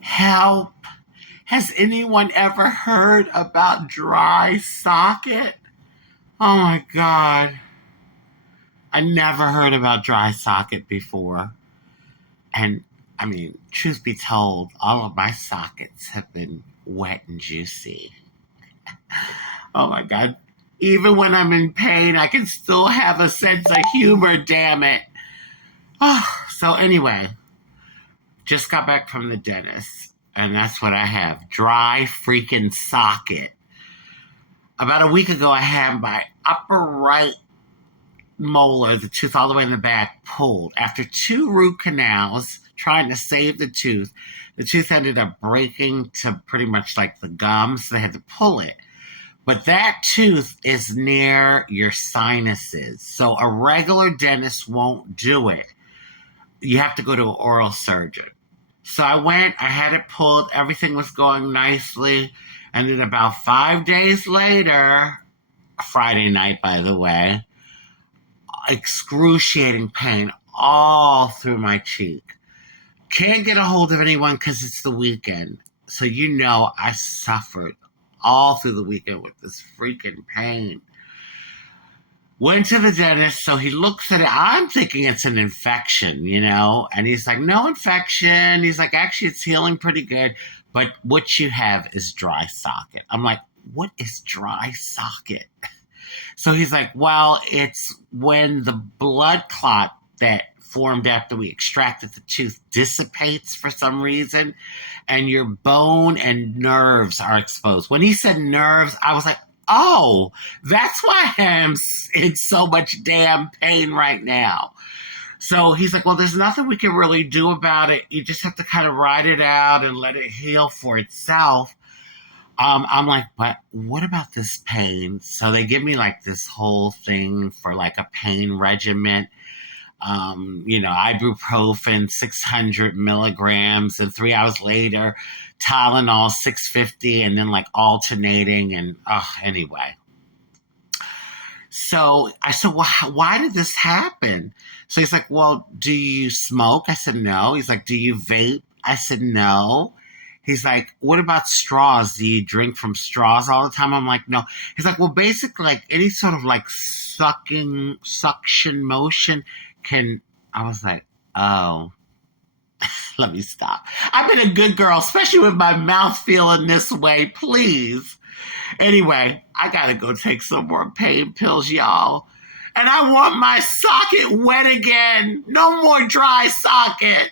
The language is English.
Help. Has anyone ever heard about dry socket? Oh my God. I never heard about dry socket before. And I mean, truth be told, all of my sockets have been wet and juicy. Oh my God. Even when I'm in pain, I can still have a sense of humor, damn it. Oh, so anyway, just got back from the dentist, and that's what I have. Dry freaking socket. About a week ago, I had my upper right molar, the tooth all the way in the back, pulled. After 2 root canals trying to save the tooth ended up breaking to pretty much like the gum, so they had to pull it. But that tooth is near your sinuses, so a regular dentist won't do it. You have to go to an oral surgeon. So I went, I had it pulled, everything was going nicely, and then about 5 days later, Friday night, by the way, excruciating pain all through my cheek. Can't get a hold of anyone because it's the weekend. So you know I suffered all through the weekend with this freaking pain. Went to the dentist, so he looks at it. I'm thinking it's an infection, and he's like, no infection. He's like, actually, it's healing pretty good, but what you have is dry socket. I'm like, what is dry socket? So he's like, well, it's when the blood clot that formed after we extracted the tooth dissipates for some reason, and your bone and nerves are exposed. When he said nerves, I was like, oh, that's why I'm in so much damn pain right now. So he's like, well, there's nothing we can really do about it. You just have to kind of ride it out and let it heal for itself. I'm like, but what about this pain? So they give me like this whole thing for like a pain regimen. Ibuprofen, 600 milligrams, and 3 hours later, Tylenol, 650, and then like alternating. And anyway. So I said, well, why did this happen? So he's like, well, do you smoke? I said, no. He's like, do you vape? I said, no. He's like, what about straws? Do you drink from straws all the time? I'm like, no. He's like, well, basically, like any sort of like suction motion can. I was like, oh, let me stop. I've been a good girl, especially with my mouth feeling this way, please. Anyway, I gotta go take some more pain pills, y'all. And I want my socket wet again. No more dry socket.